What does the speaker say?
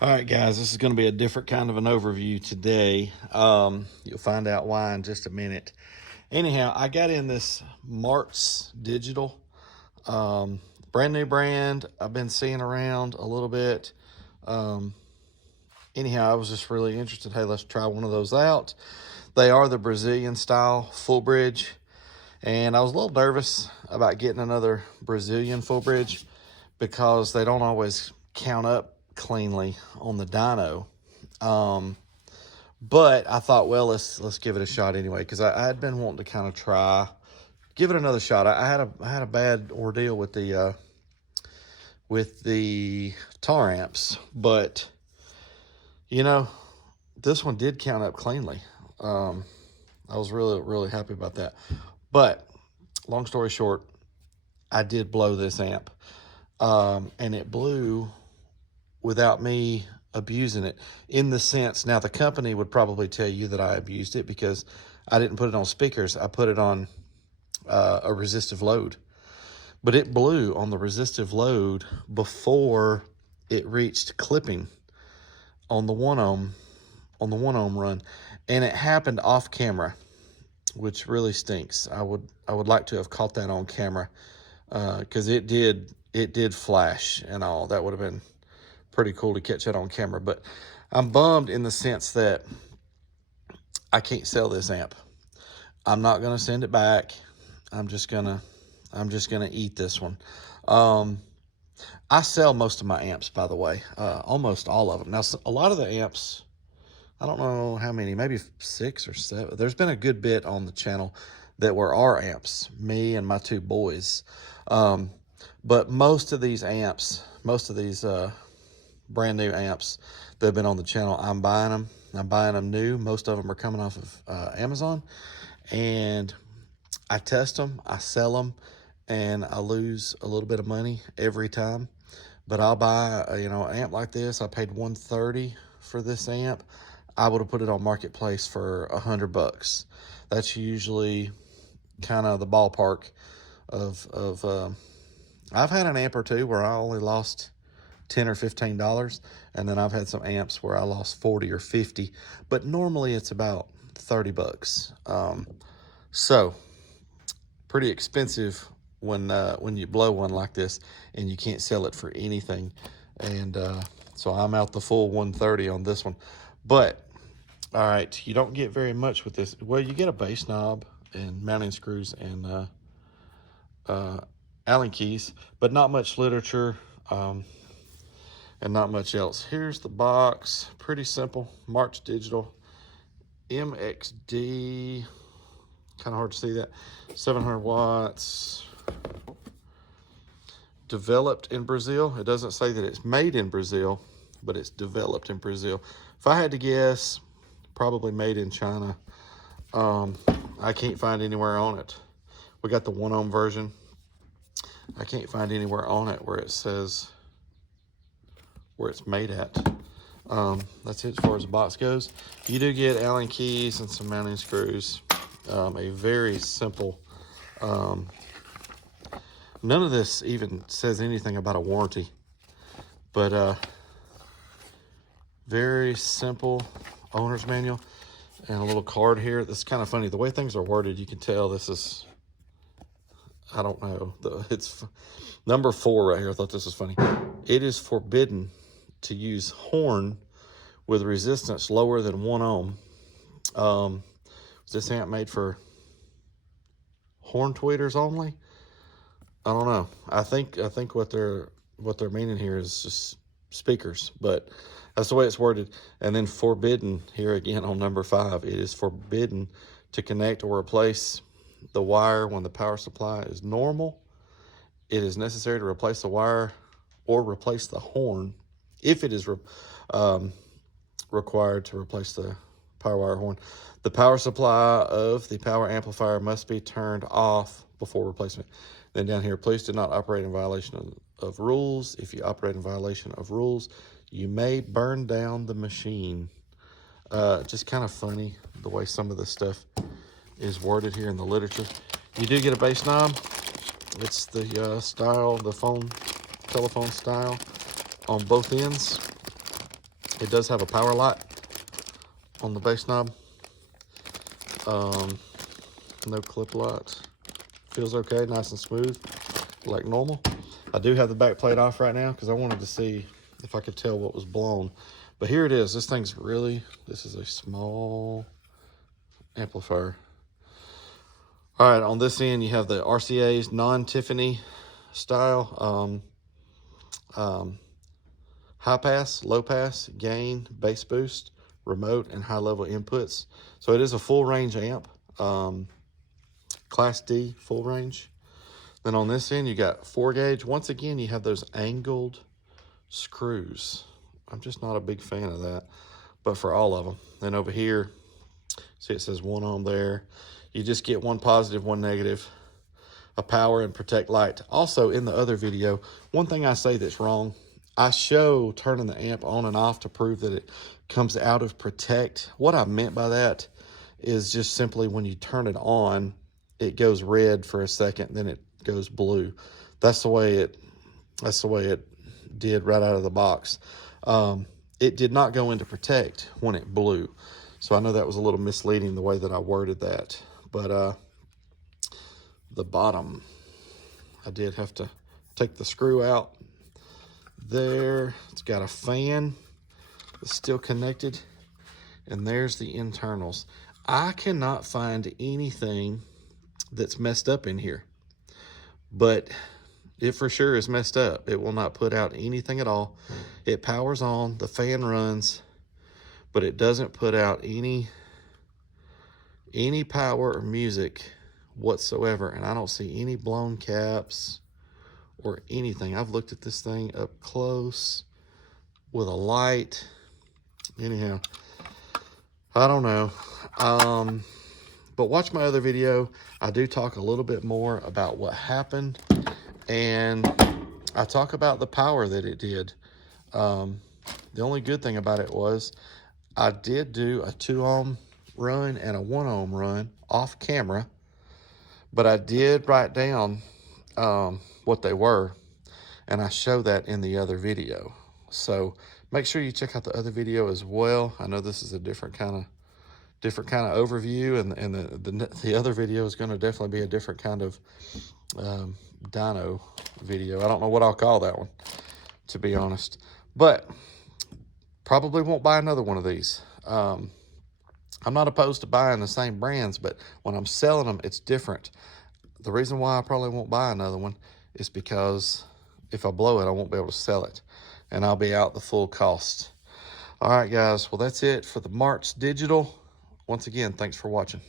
All right, guys, this is going to be a different kind of an overview today. You'll find out why in just a minute. Anyhow, I got in this Marts Digital, brand new brand. I've been seeing around a little bit. Anyhow, I was just really interested. Hey, let's try one of those out. They are the Brazilian style full bridge, and I was a little nervous about getting another Brazilian full bridge because they don't always count up cleanly on the dyno. But I thought, well, let's give it a shot anyway, because I had been wanting to kind of give it another shot. I had a bad ordeal with the tar amps, but this one did count up cleanly. I was really happy about that. But long story short, I did blow this amp, and it blew without me abusing it, in the sense, now the company would probably tell you that I abused it because I didn't put it on speakers. I put it on a resistive load, but it blew on the resistive load before it reached clipping on the 1 ohm run, and it happened off camera, which really stinks. I would like to have caught that on camera, because it did flash and all. That would have been pretty cool to catch that on camera. But I'm bummed in the sense that I can't sell this amp. I'm not gonna send it back. I'm just gonna eat this one. I sell most of my amps, by the way, almost all of them. Now, a lot of the amps, I don't know how many, maybe 6 or 7. There's been a good bit on the channel that were our amps, me and my 2 boys. But most of these brand new amps that have been on the channel, I'm buying them. I'm buying them new. Most of them are coming off of Amazon, and I test them, I sell them, and I lose a little bit of money every time. But I'll buy an amp like this. I paid $130 for this amp. I would have put it on Marketplace for $100. That's usually kind of the ballpark of I've had an amp or two where I only lost $10 or $15, and then I've had some amps where I lost 40 or 50, but normally it's about $30. So pretty expensive when you blow one like this and you can't sell it for anything. And so I'm out the full $130 on this one. But all right, you don't get very much with this. Well, you get a bass knob and mounting screws and Allen keys, but not much literature, and not much else. Here's the box. Pretty simple. Marts Digital, MXD. Kind of hard to see that. 700 watts. Developed in Brazil. It doesn't say that it's made in Brazil, but it's developed in Brazil. If I had to guess, probably made in China. I can't find anywhere on it. We got the 1 ohm version. I can't find anywhere on it where it says where it's made at. That's it as far as the box goes. You do get Allen keys and some mounting screws. A very simple, none of this even says anything about a warranty, but very simple owner's manual and a little card here. That's kind of funny. The way things are worded, you can tell this is, I don't know, it's number 4 right here. I thought this was funny. It is forbidden to use horn with resistance lower than 1 ohm. Is this amp made for horn tweeters only? I don't know. I think what they're meaning here is just speakers, but that's the way it's worded. And then forbidden here again on number 5. It is forbidden to connect or replace the wire when the power supply is normal. It is necessary to replace the wire or replace the horn if it is required to replace the power wire horn. The power supply of the power amplifier must be turned off before replacement. Then down here, please do not operate in violation of rules. If you operate in violation of rules, you may burn down the machine. Just kind of funny the way some of this stuff is worded here in the literature. You do get a bass knob. It's the style, the telephone style on both ends. It does have a power light on the bass knob. No clip lights. Feels okay, nice and smooth, like normal. I do have the back plate off right now because I wanted to see if I could tell what was blown. But here it is. This thing's really, this is a small amplifier. All right, on this end, you have the RCA's non-Tiffany style, high pass, low pass, gain, bass boost, remote, and high level inputs. So it is a full range amp, Class D full range. Then on this end, you got 4 gauge. Once again, you have those angled screws. I'm just not a big fan of that, but for all of them. Then over here, see it says 1 ohm there. You just get 1 positive, 1 negative, a power and protect light. Also in the other video, one thing I say that's wrong, I show turning the amp on and off to prove that it comes out of protect. What I meant by that is just simply when you turn it on, it goes red for a second, then it goes blue. That's the way it did right out of the box. It did not go into protect when it blew. So I know that was a little misleading the way that I worded that. But the bottom, I did have to take the screw out there. It's got a fan that's still connected. And there's the internals. I cannot find anything that's messed up in here, but it for sure is messed up. It will not put out anything at all. It powers on, the fan runs, but it doesn't put out any power or music whatsoever. And I don't see any blown caps or anything. I've looked at this thing up close with a light. Anyhow, I don't know. But watch my other video. I do talk a little bit more about what happened, and I talk about the power that it did. The only good thing about it was I did do a 2 ohm run and a 1 ohm run off camera, but I did write down what they were, and I show that in the other video. So make sure you check out the other video as well. I know this is a different kind of overview, and the other video is going to definitely be a different kind of dyno video. I don't know what I'll call that one, to be honest, but probably won't buy another one of these. I'm not opposed to buying the same brands, but when I'm selling them, it's different. The reason why I probably won't buy another one is because if I blow it, I won't be able to sell it, and I'll be out the full cost. All right, guys. Well, that's it for the Marts Digital. Once again, thanks for watching.